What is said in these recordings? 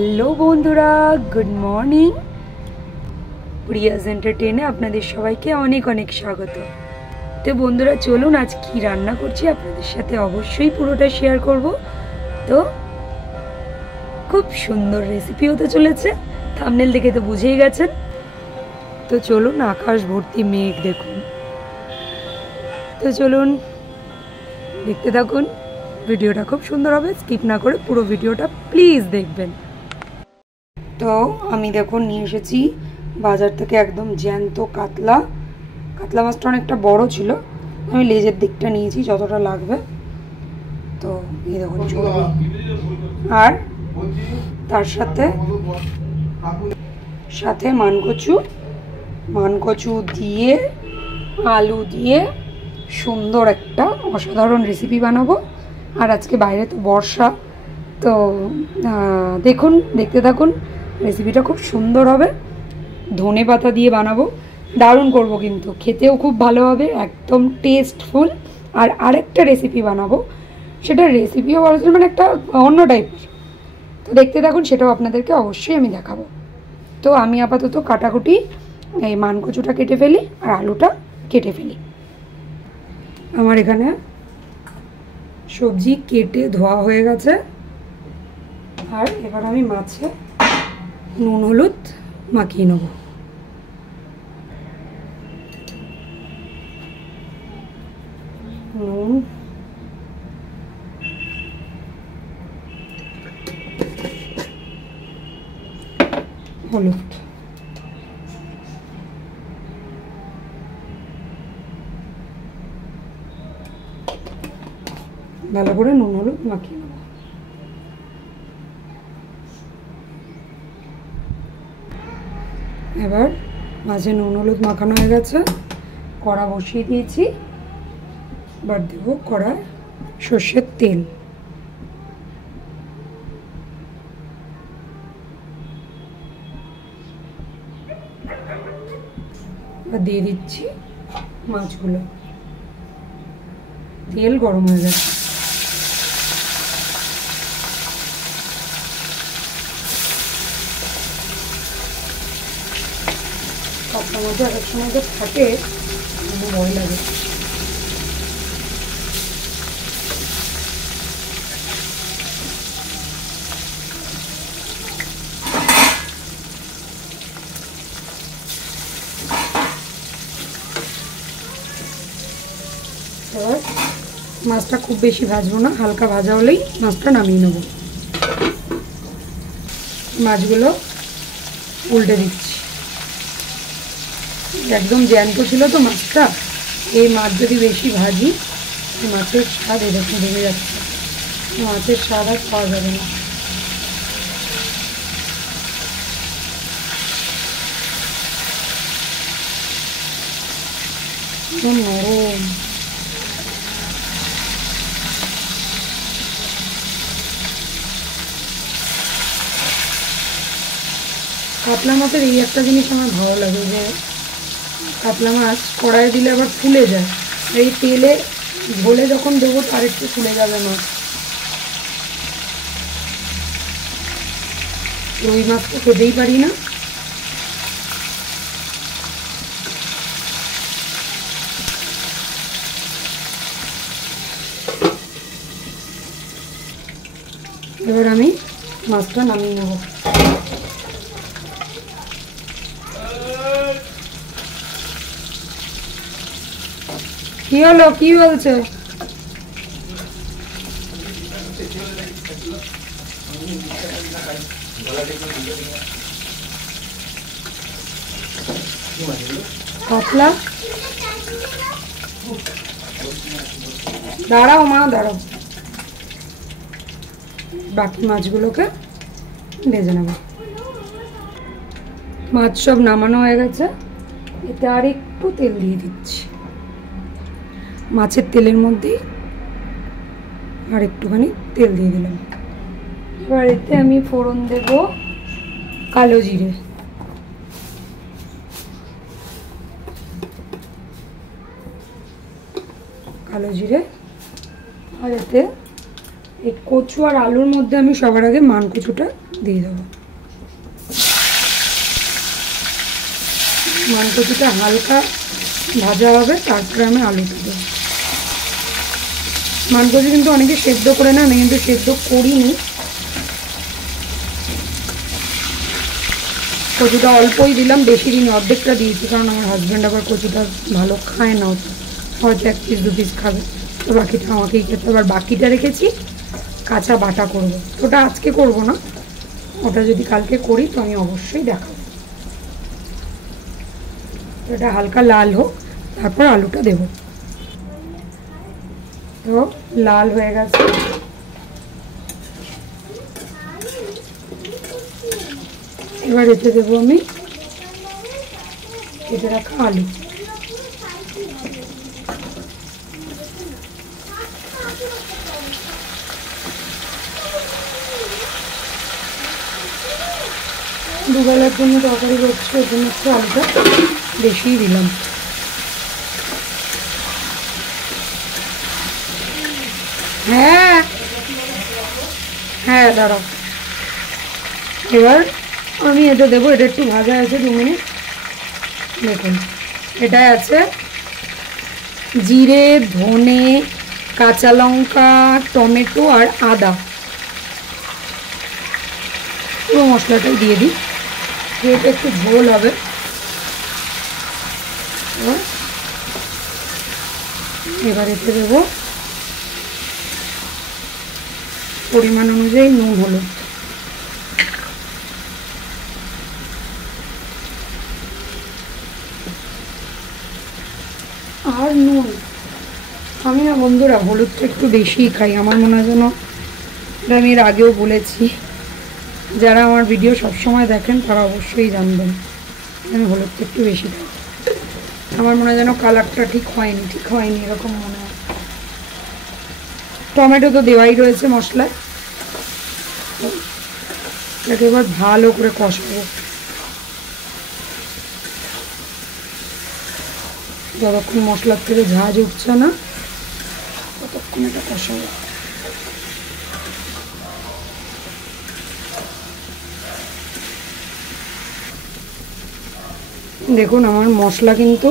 Hello বন্ধুরা, good morning. প্রিয়াজ এন্টারটেইনে আপনাদের সবাইকে অনেক অনেক স্বাগত। তো বন্ধুরা চলুন আজ কি রান্না করছি আপনাদের সাথে অবশ্যই পুরোটা শেয়ার করব। তো খুব সুন্দর রেসিপি হতে চলেছে, থাম্বনেল দেখে তো বুঝেই গেছেন। তো চলুন, আকাশ ভর্তি মেঘ দেখুন। তো চলুন দেখতে থাকুন, ভিডিওটা খুব সুন্দর হবে, স্কিপ না করে পুরো ভিডিওটা প্লিজ দেখবেন। তো আমি দেখুন নিয়ে এসেছি বাজার থেকে একদম জ্যান্ত কাতলা মাছটা অনেকটা বড় ছিল, আমি লেজের দিকটা নিয়েছি যতটা লাগবে। তো এই দেখুন চর্বি, আর তার সাথে মানকচু দিয়ে আলু দিয়ে সুন্দর একটা অসাধারণ রেসিপি বানাবো। আর আজকে বাইরে তো বর্ষা, তো দেখুন, দেখতে থাকুন, রেসিপিটা খুব সুন্দর হবে। ধনে পাতা দিয়ে বানাবো, দারুণ করব, কিন্তু খেতেও খুব ভালো হবে, একদম টেস্টফুল। আর আরেকটা রেসিপি বানাবো, সেটা রেসিপিও বলা যায় মানে একটা অন্য টাইপের। তো দেখতে থাকুন, সেটাও আপনাদেরকে অবশ্যই আমি দেখাবো। তো আমি আপাতত কাটাকুটি এই মানকচুটা কেটে ফেলি আর আলুটা কেটে ফেলি। আমার এখানে সবজি কেটে ধোয়া হয়ে গেছে, আর এবার আমি মাছে নুন হলুদ মাখিয়ে নেব। নুন, হলুদ, ভালো করে নুন হলুদ মাখিয়ে নেব। এবার মাঝে নুন হলুদ মাখানো হয়ে গেছে, কড়া বসিয়ে দিয়েছি। এবার দেব কড়ায় সর্ষের তেল, এবার দিয়ে দিচ্ছি মাছগুলো। তেল গরম হয়ে গেছে, কাতলা মাছ এক সময় যে থাকে ভয় লাগে। এবার মাছটা খুব বেশি ভাজবো না, হালকা ভাজা হলেই মাছটা নামিয়ে নেব। মাছগুলো উল্টে দিচ্ছি, একদম জ্যান্ত ছিল তো মাছটা। এই মাছ যদি বেশি ভাজি, মাছের স্বাদ এরকম বেড়ে যাচ্ছে, মাছের স্বাদ আর পাওয়া যাবে না। নরম, কাতলা মাছের এই একটা জিনিস আমার ভালো লাগে, যে কাতলা মাছ কড়াইয়ে দিলে আবার ফুলে যায়, এই তেলে ঝোলে যখন দেবো তার একটু ফুলে যাবে মাছ। রুই মাছ তো খেতেই পারি না। এবার আমি মাছটা নামিয়ে নেব। কি হলো, কি বলছে? কাতলা, দাঁড়াও মা, দাঁড়াও, বাকি মাছগুলোকে ভেজে নেব। মাছ সব নামানো হয়ে গেছে, এতে আর একটু তেল দিয়ে দিচ্ছি। মাছের তেলের মধ্যে আর একটুখানি তেল দিয়ে দিলাম। এবার এতে আমি ফোড়ন দেব কালো জিরে, আর এতে এই কচু আর আলুর মধ্যে আমি সবার আগে মানকচুটা দিয়ে দেবো। মানকচুটা হালকা ভাজা হবে, তারপরে আমি আলুটা দেবো। মানকচু কিন্তু অনেকে সেদ্ধ করে না, আমি কিন্তু সেদ্ধ করিনি। কচুটা অল্পই দিলাম, বেশি দিন অর্ধেকটা দিয়েছি, কারণ আমার হাজব্যান্ড আবার কচুটা ভালো খায় না, হয়তো 1 পিস 2 পিস খাবে, তো বাকিটা আমাকেই খেতে। আবার বাকিটা রেখেছি কাঁচা বাটা করব, ওটা আজকে করব না, ওটা যদি কালকে করি তো আমি অবশ্যই দেখাবো। এটা হালকা লাল হোক, তারপর আলুটা দেব। তো লাল হয়ে গেছে, এবার এতে দেবো আমি কেটে রাখা আলু। দুবেলার জন্য তরকারি করছি, ওর জন্য একটু আলুটা বেশিই দিলাম। হ্যাঁ হ্যাঁ দাঁড়াও, এবার আমি এটা দেবো। এটা একটু ভাজা আছে 2 মিনিট। দেখুন এটা আছে জিরে, ধনে, কাঁচা লঙ্কা, টমেটো আর আদা, পুরো মশলাটাই দিয়ে দিই, এটা একটু ঝোল হবে। এবার এতে দেবো পরিমাণ অনুযায়ী নুন, হলুদ। আর নুন আমি না বন্ধুরা হলুদটা একটু বেশিই খাই, আমার মনে হয় যেন, আমি এর আগেও বলেছি, যারা আমার ভিডিও সবসময় দেখেন তারা অবশ্যই জানবেন আমি হলুদটা একটু বেশি খাই। আমার মনে হয় যেন কালারটা ঠিক হয়নি এরকম মনে হয়। টমেটো তো দেওয়াই রয়েছে মশলায়, এটাকে এবার ভালো করে কষাবো, যতক্ষণ মশলার থেকে ঝাঁজ উঠছে না ততক্ষণ এটা কষাবো। দেখুন আমার মশলা কিন্তু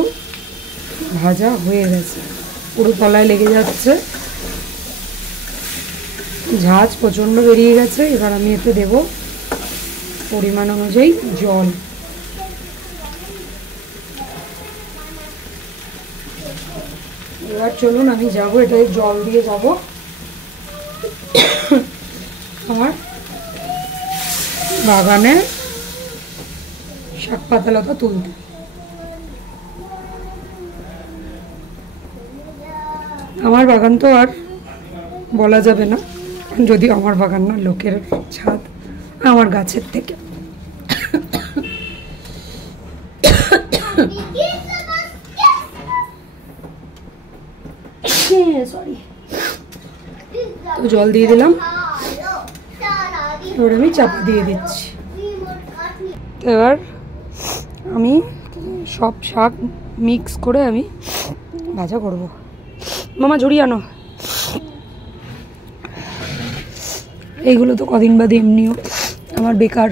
ভাজা হয়ে গেছে, পুরো তলায় লেগে যাচ্ছে, ঝাঁজ প্রচণ্ড বেরিয়ে গেছে। এবার আমি এতে দেব পরিমাণ অনুযায়ী জল। এবার চলুন আমি যাব, এটাই জল দিয়ে যাব আমার বাগানে শাক পাতালতা তুলতে। আমার বাগান তো আর বলা যাবে না, যদিও আমার বাগান না, লোকের ছাদ আমার গাছের থেকে। সরি, তো জল দিয়ে দিলাম, এবার আমি চাপা দিয়ে দিচ্ছি। এবার আমি সব শাক মিক্স করে আমি ভাজা করব। মামা ঝুড়ি আনো, এইগুলো তো কদিন বাদে এমনিও আমার বেকার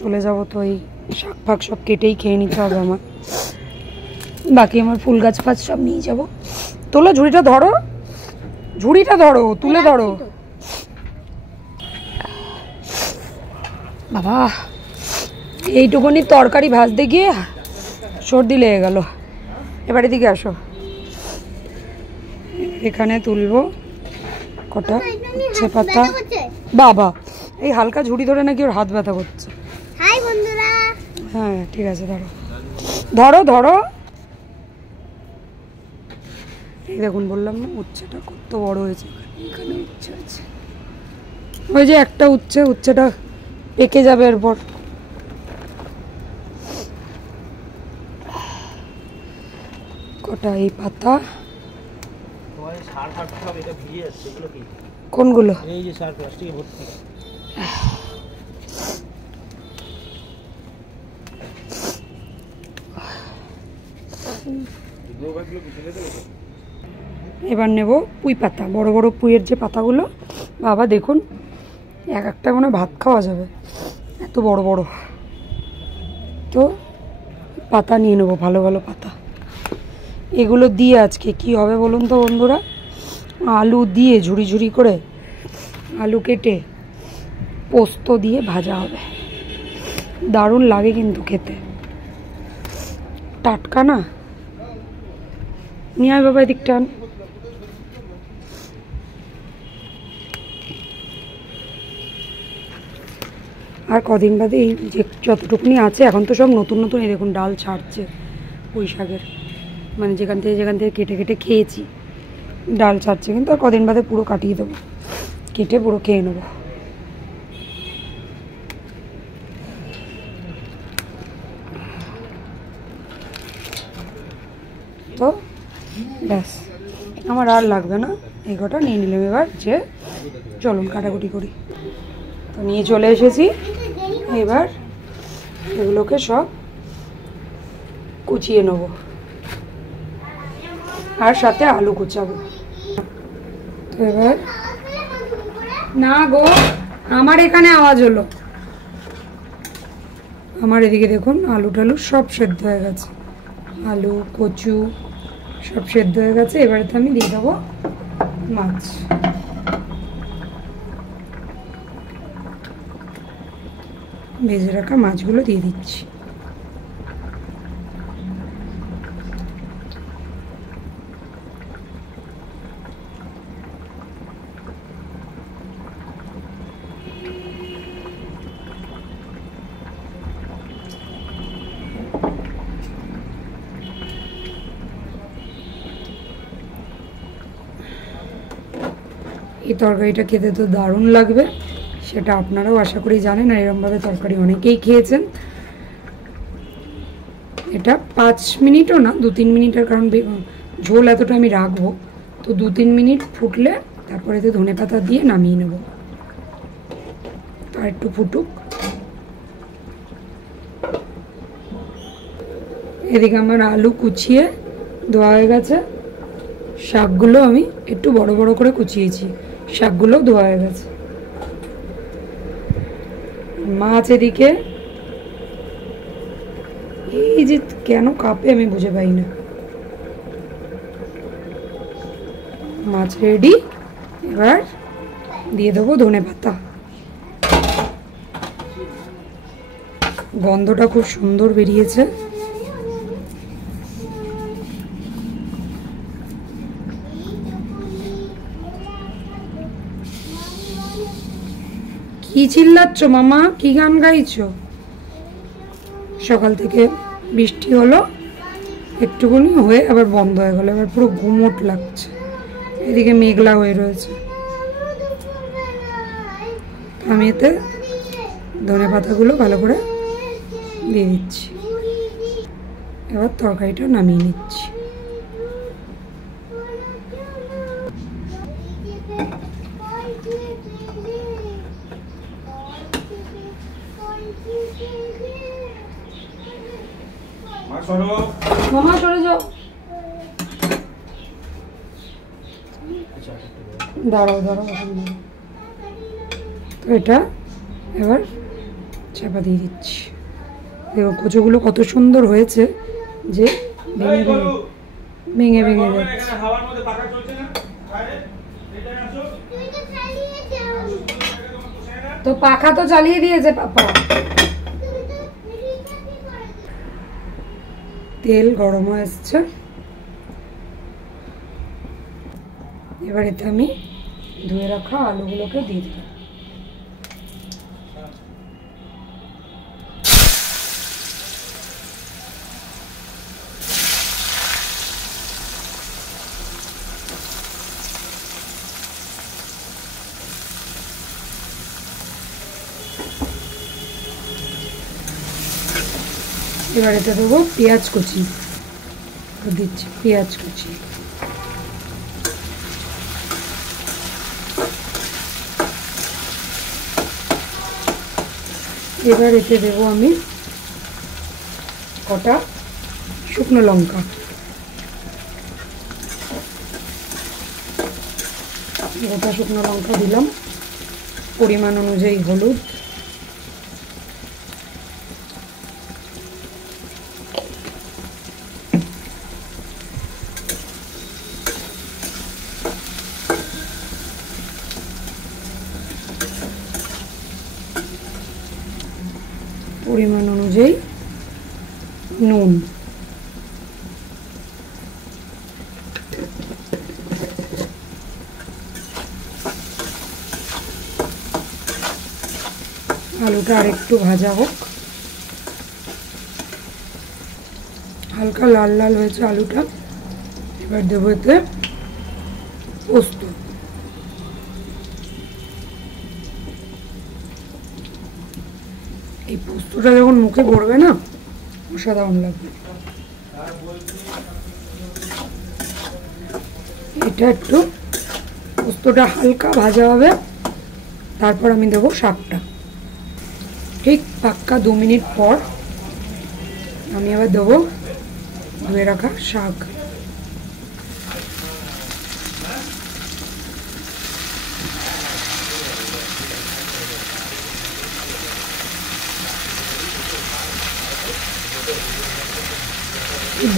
চলে যাব, তো এই শাক ফাক সব কেটেই খেয়ে নিতে হবে আমার। বাকি আমার ফুল গাছ ফাছ সব নিয়ে যাব। তোলো ঝুড়িটা ধরো, তুলে ধরো বাবা। এইটুকুনি তরকারি ভাজতে গিয়ে সর্দি লেগে গেল। এবার এদিকে আসো, এখানে তুলবো কটা উচ্ছে পাতা। বাবা এই হালকা ঝুড়ি ধরে নাকি ওর হাত ব্যথা করছে। হ্যাঁ ঠিক আছে, ধরো। এই দেখুন বললাম না উচ্ছেটা কত বড় হয়েছে, এখানে উচ্ছে আছে, ওই যে একটা উচ্ছেটা পেকে যাবে এরপর। কটা এই পাতা, কোনগুলো? এবার নেব পুঁই পাতা, বড় বড় পুঁইয়ের যে পাতাগুলো, বাবা দেখুন এক একটা মনে ভাত খাওয়া যাবে, এত বড় বড়। তো পাতা নিয়ে নেবো, ভালো ভালো পাতা। এগুলো দিয়ে আজকে কি হবে বলুন তো বন্ধুরা, আলু দিয়ে ঝুড়ি ঝুড়ি করে আলু কেটে পোস্ত দিয়ে ভাজা হবে, দারুণ লাগে কিন্তু খেতে, টাটকা না। নিয়ে আয় বাবা এদিকটা। আর কদিন বাদে এই যে যতটুকুনি আছে, এখন তো সব নতুন নতুন, এই দেখুন ডাল ছাড়ছে পুঁই শাকের, মানে যেখান থেকে কেটে কেটে খেয়েছি ডাল ছাড়ছে, কিন্তু আর কদিন বাদে পুরো কাটিয়ে দেবো, কেটে পুরো খেয়ে নেবো। তো ব্যাস, আমার আর লাগবে না, এই কটা নিয়ে নিলাম। এবার যে চলুন কাটাকুটি করি। তো নিয়ে চলে এসেছি, এবার এগুলোকে সব কুচিয়ে নেব, আর সাথে আলু কুচাবো। তো এবার না গো, আমার এখানে আওয়াজ হলো, আমার এদিকে দেখুন আলু টালু সব সেদ্ধ হয়ে গেছে, আলু কচু সব সেদ্ধ হয়ে গেছে। এবারে তো আমি দিয়ে দেবো মাছ। ভেজে রাখা মাছগুলো দিয়ে দিচ্ছি। এই তরকারিটা খেতে তো দারুণ লাগবে, সেটা আপনারাও আশা করি জানেন, আর এরকমভাবে তরকারি অনেকেই খেয়েছেন। এটা 5 মিনিটও না, 2-3 মিনিটের, কারণ ঝোল এতটা আমি রাখবো, তো 2-3 মিনিট ফুটলে তারপরে তো ধনেপাতা দিয়ে নামিয়ে নেব। আর একটু ফুটুক। এদিকে আমার আলু কুচিয়ে ধোয়া হয়ে গেছে, শাকগুলো আমি একটু বড় বড় করে কুচিয়েছি, শাকগুলো ধোয়া হয়ে গেছে। মাছ এদিকে, এই যে কেন কাঁপে আমি বুঝে পাই না। মাছ রেডি, এবার দিয়ে দেবো ধনেপাতা। গন্ধটা খুব সুন্দর বেরিয়েছে। কি চিল্লাচ্ছ মামা, কি গান গাইছো? সকাল থেকে বৃষ্টি হলো, একটুখানি হয়ে আবার বন্ধ হয়ে গেল, এবার পুরো গুমোট লাগছে, এদিকে মেঘলা হয়ে রয়েছে। আমি এতে ধনেপাতাগুলো ভালো করে দিয়ে দিচ্ছি, এবার তরকারিটা নামিয়ে নিচ্ছি। মামা সরে যাও, দাঁড়াও দাঁড়াও। তো এটা এবার চাপা দিয়ে দিচ্ছি। দেখো কচুগুলো কত সুন্দর হয়েছে, যে ভেঙে ভেঙে ভেঙে ভেঙে যাচ্ছে। তো পাখা তো চালিয়ে দিয়েছে পাপা। তেল গরম হয়ে এসছে, এবার এতে আমি ধুয়ে রাখা আলুগুলোকে দিয়ে দিলাম। এবার এতে দেবো পেঁয়াজ কুচি, দিচ্ছি পেঁয়াজ কুচি। এবার এতে দেবো আমি কটা শুকনো লঙ্কা, গোটা শুকনো লঙ্কা দিলাম, পরিমাণ অনুযায়ী হলুদ, পরিমাণ অনুযায়ী নুন, আলুটা আর একটু ভাজা হোক, হালকা লাল লাল হয়েছে আলুটা। এবার দেবো এতে পোস্ত, এই পোস্তটা যখন মুখে পড়বে না অসাধারণ লাগবে। এটা একটু পোস্তটা হালকা ভাজা হবে, তারপর আমি দেবো শাকটা। ঠিক পাক্কা 2 মিনিট পর আমি আবার দেবো ধুয়ে রাখা শাক।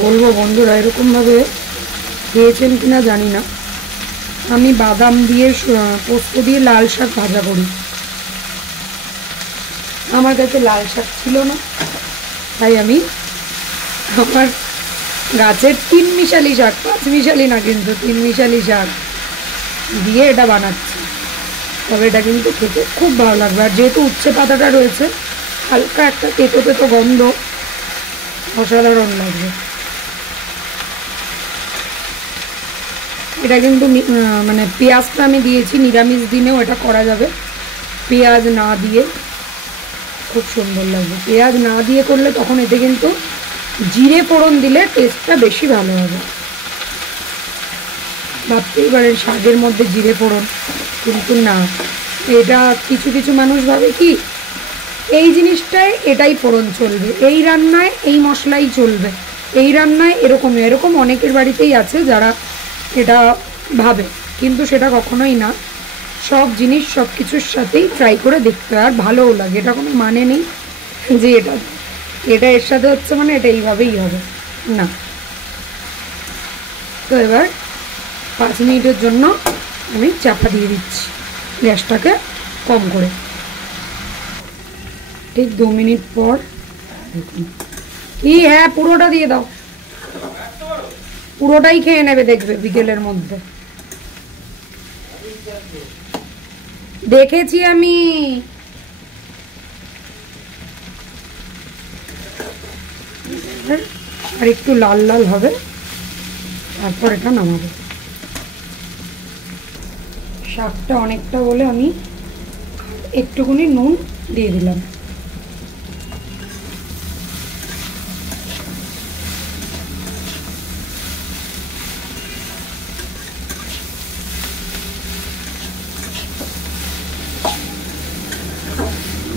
বলবো বন্ধুরা, এরকমভাবে খেয়েছেন কিনা জানি না, আমি বাদাম দিয়ে পোস্ত দিয়ে লাল শাক ভাজা করি। আমার কাছে লাল শাক ছিল না, তাই আমি আমার গাছের 3 মিশালি শাক, 5 মিশালি না কিন্তু 3 মিশালি শাক দিয়ে এটা বানাচ্ছি। তবে এটা কিন্তু খেতে খুব ভালো লাগবে। আর যেহেতু উচ্ছে পাতাটা রয়েছে, হালকা একটা তেতো তেতো গন্ধ, অসাধারণ লাগবে। এটা কিন্তু মানে পেঁয়াজটা আমি দিয়েছি, নিরামিষ দিনেও এটা করা যাবে পেঁয়াজ না দিয়ে, খুব সুন্দর লাগবে। পেঁয়াজ না দিয়ে করলে তখন এতে কিন্তু জিরে ফোড়ন দিলে টেস্টটা বেশি ভালো হবে। ভাবতেই পারেন শাকের মধ্যে জিরে ফোড়ন, কিন্তু না, এটা কিছু কিছু মানুষ ভাবে কি এই জিনিসটায় এটাই ফোড়ন চলবে, এই রান্নায় এই মশলাই চলবে, এই রান্নায় এরকম এরকম অনেকের বাড়িতেই আছে যারা এটা ভাবে, কিন্তু সেটা কখনোই না। সব জিনিস সব কিছুর সাথেই ট্রাই করে দেখতে হয়, আর ভালোও লাগে। এটা কোনো মানে নেই যে এটা এর সাথে হচ্ছে মানে এটা এইভাবেই হবে, না। তো এবার 5 মিনিটের জন্য আমি চাপা দিয়ে দিচ্ছি, গ্যাসটাকে কম করে। ঠিক 2 মিনিট পর দেখুন, হ্যাঁ পুরোটা দিয়ে দাও, পুরোটাই খেয়ে নেবে দেখবে বিকেলের মধ্যে। দেখেছি আমি। আর একটু লাল লাল হবে, তারপর এটা নামাবো। শাকটা অনেকটা বলে আমি একটুখানি নুন দিয়ে দিলাম।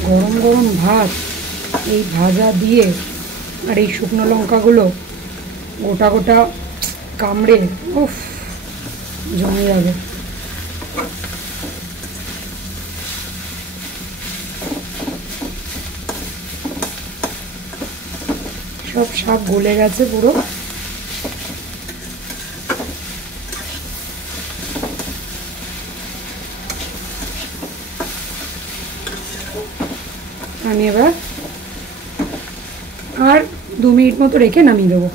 গরম গরম ভাত, এই ভাজা দিয়ে আর এই শুকনো লঙ্কাগুলো গোটা গোটা কামড়ে, উফ, জমে যাবে। সব শাক গলে গেছে পুরো। আমি এবার আর 2 মিনিট মতো রেখে নামিয়ে দেবো।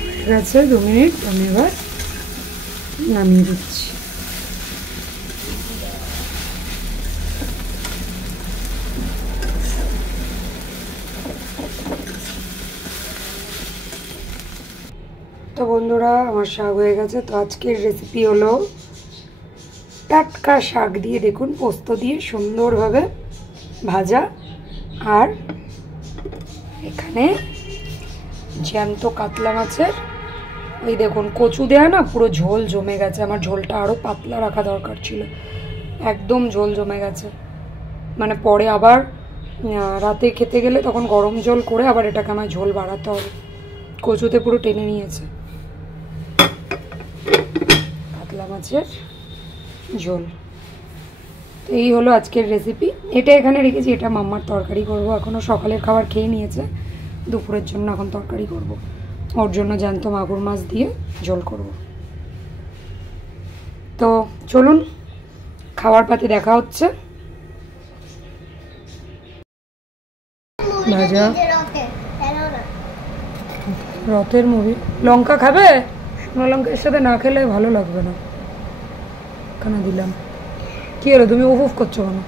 হয়ে গেছে 2 মিনিট, আমি এবার নামিয়ে দিচ্ছি। তো বন্ধুরা, আমার শাক হয়ে গেছে। তো আজকের রেসিপি হলো টাটকা শাক দিয়ে, দেখুন পোস্ত দিয়ে সুন্দরভাবে ভাজা, আর এখানে জ্যান্ত কাতলা মাছের ওই দেখুন কচু দেয়া না, পুরো ঝোল জমে গেছে। আমার ঝোলটা আরও পাতলা রাখা দরকার ছিল, একদম ঝোল জমে গেছে। মানে পরে আবার রাতে খেতে গেলে তখন গরম জল করে আবার এটাকে আমার ঝোল বাড়াতে হবে, কচুতে পুরো টেনে নিয়েছে। কাতলা মাছের ঝোল। তো এই হলো আজকের রেসিপি। এটা এখানে রেখেছি, এটা মাম্মার তরকারি করব। এখনও সকালের খাবার খেয়ে নিয়েছে, দুপুরের জন্য এখন তরকারি করব। ওর জন্য জ্যান্ত মাগুর মাছ দিয়ে ঝোল করব। তো চলুন খাবার পাতে দেখা হচ্ছে। ভাজা রথের মুভি। লঙ্কা খাবে? শুকনো লঙ্কার সাথে না খেলে ভালো লাগবে না। কেন দিলাম? কি হলো, তুমি উফ করছো কেন?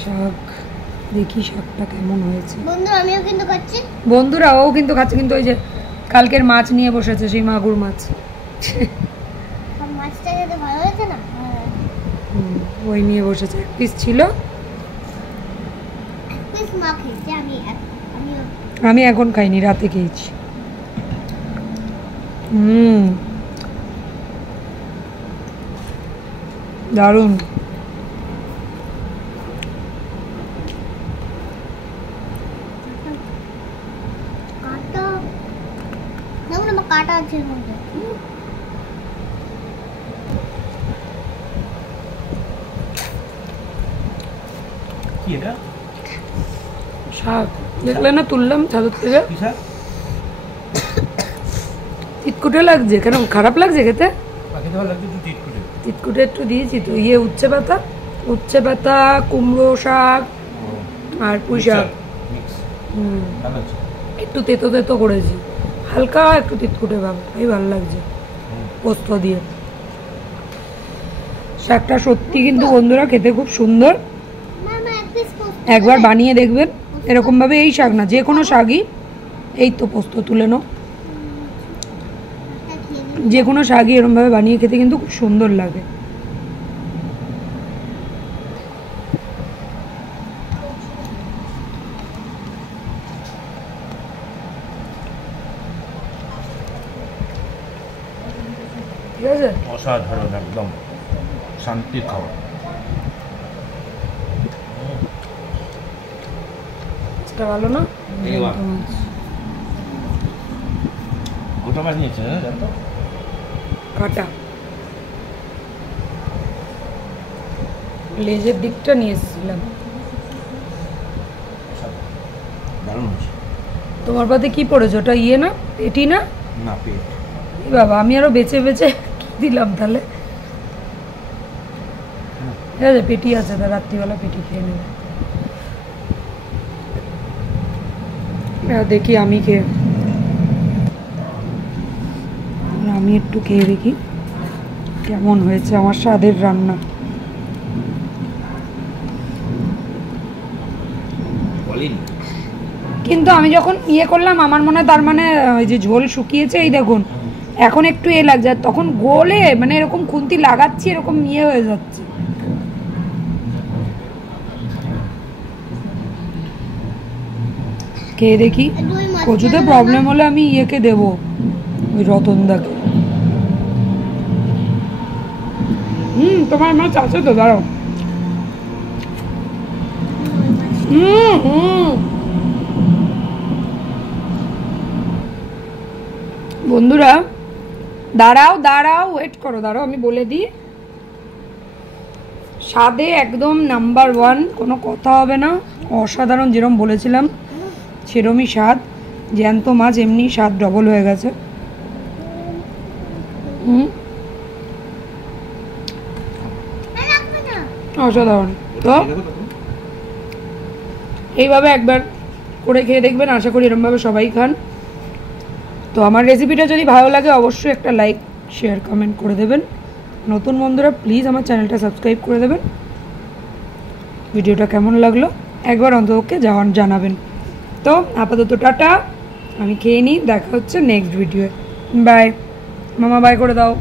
শাক দেখি শাকটা কেমন হয়েছে। বন্ধুরা ও কিন্তু খাচ্ছে, কিন্তু ওই যে কালকের মাছ নিয়ে বসেছে, সেই মাগুর মাছ। ওই নিয়ে বসেছে, এক পিস ছিল। আমি এখন খাইনি, রাতে খেয়েছি। দারুণ। কাটা আছে শাক দেখলে না, তুললাম ছাদের থেকে। তিতকুটে লাগছে কেন? খারাপ লাগছে খেতে? তিতকুটে একটু দিয়েছি তো। ইয়ে উচ্ছে পাতা, কুমড়ো শাক আর পুঁই শাক। একটু তেতো তেতো করেছি, হালকা একটু তিতকুটে ভাব, এই ভালো লাগছে পোস্ত দিয়ে। শাকটা সত্যি কিন্তু বন্ধুরা খেতে খুব সুন্দর, একবার বানিয়ে দেখবেন। এরকম ভাবে, এই শাক না, যে কোনো শাকই, এই তো পোস্ত তুলে নাও, যে কোনো শাকই এরকম ভাবে বানিয়ে খেতে কিন্তু খুব সুন্দর লাগে। ঠিক আছে, অসাধারণ, একদম শান্তির খাবার। ভালো না? গোটা মাছ নিয়েছে কাটা, লেজের দিকটা নিয়ে এসেছিলাম। দারুণ হয়েছে। তোমার পাতে কি পড়েছে? ওটা ইয়ে না, পেটি না? না, পেট। বাবা, আমি আরো বেছে বেছে দিলাম তাহলে। ঠিক আছে, পেটি আছে, তা রাত্রিবেলা পেটি খেয়ে নেবে। দেখি আমি একটু খেয়ে দেখি কেমন হয়েছে আমার স্বাদের রান্না। কিন্তু আমি যখন ইয়ে করলাম, আমার মনে হয় তার মানে ওই যে ঝোল শুকিয়েছে, এই দেখুন এখন একটু এ লাগছে, তখন গোলে মানে এরকম খুন্তি লাগাচ্ছি, এরকম ইয়ে হয়ে যাচ্ছে। খেয়ে দেখি। কচুতে প্রবলেম হলে আমি ইয়েকে দেবো, ওই রতনদাকে। তোমার মাছ আছে তো, দাঁড়াও। বন্ধুরা দাঁড়াও ওয়েট করো, দাঁড়াও আমি বলে দিই। স্বাদে একদম নাম্বার 1, কোনো কথা হবে না, অসাধারণ। যেরকম বলেছিলাম সেরমই স্বাদ, জ্যান্ত মাছ এমনি স্বাদ ডবল হয়ে গেছে। অসাধারণ। তো এইভাবে একবার করে খেয়ে দেখবেন, আশা করি এরকমভাবে সবাই খান। তো আমার রেসিপিটা যদি ভালো লাগে অবশ্যই একটা লাইক, শেয়ার, কমেন্ট করে দেবেন। নতুন বন্ধুরা প্লিজ আমার চ্যানেলটা সাবস্ক্রাইব করে দেবেন। ভিডিওটা কেমন লাগলো একবার অন্ততকে জানাবেন। তো আপাতত টাটা, আমি খেয়ে নিই, দেখা হচ্ছে নেক্সট ভিডিওয়ে। বাই মামা, বাই করে দাও।